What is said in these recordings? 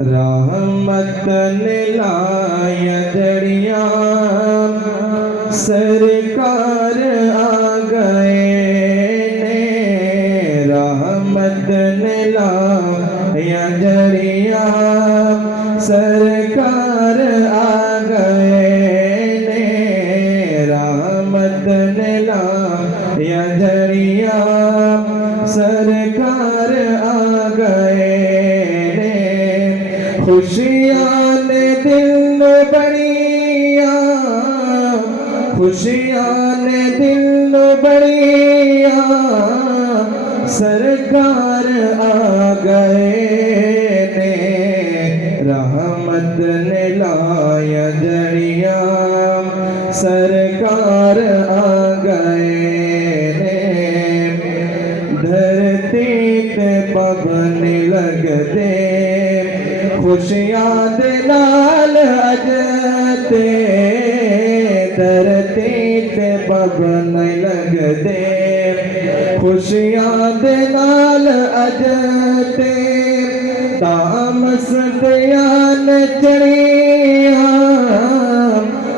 रहमत लाय जड़िया सरकार आ गए ने, रहमत लाय जड़िया सरकार आ गए ने, रहमत लाय जड़िया सरकार आ गए ने। खुशियाँ ने दिल में बढ़िया, खुशियाँ ने दिल में बढ़िया सरकार आ गए ने, रहमत ने लाया जड़िया सरकार आ गए ने। धरती ते पवन लग दे खुशियाँ दे नाल अजते, धरती ते पवन लग दे खुशियाँ दे नाल अजते। तामस दयान चढ़िया,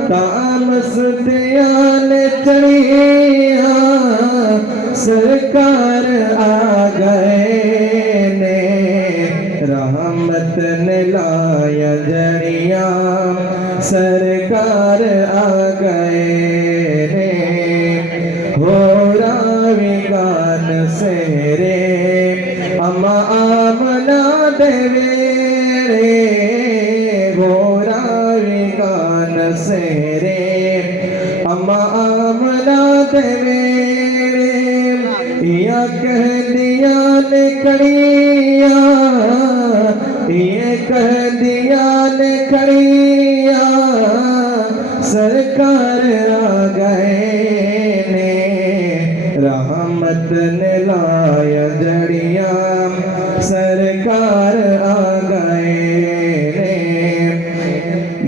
तामस दयान चढ़िया सरकार आ गए ने, रहमत ने लाया जड़िया सरकार आ गए ने। हो रावी गान से रे अम्मा आमना देवे रे, हो रावी गान से रे अम्मा आमना देवे रे। या कह दिया ने कड़िया, ये कह दिया ने कड़िया सरकार आ गए ने, रहमत ने लाया जड़िया सरकार आ गए ने।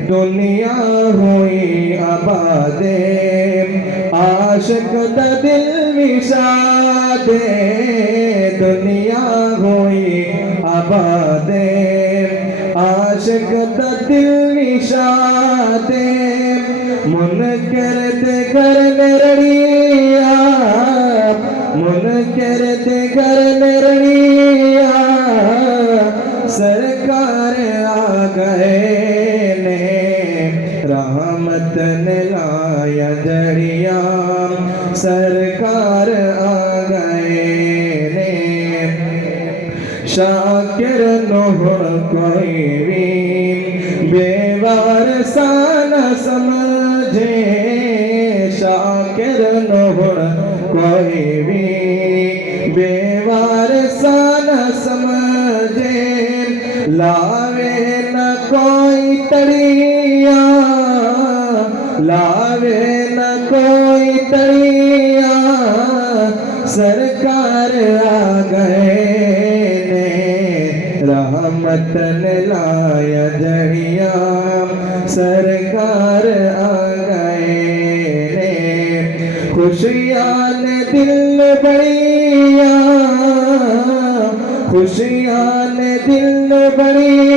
दुनिया हुई आबादे आशिक दा दिल विशादे, दुनिया हुई आबादे आशिक दा दिल विशादे। मुनकर दे घर नरड़िया, मुनकर दे घर नरड़िया सरकार आ गए ने, रहमत ने लाया जड़िया सरकार आ गए ने। शाकिर नोह कोई भी बेवार सा न समझे, शाकिर नोह कोई भी बेवार सा न समझे। लावे न कोई तड़िया, लावे न कोई तड़िया सरकार आ गए ने, रहमत ने लाया जड़िया सरकार आ गए ने। खुशियाँ ने दिल बढ़िया, खुशियाँ ने दिल बढ़िया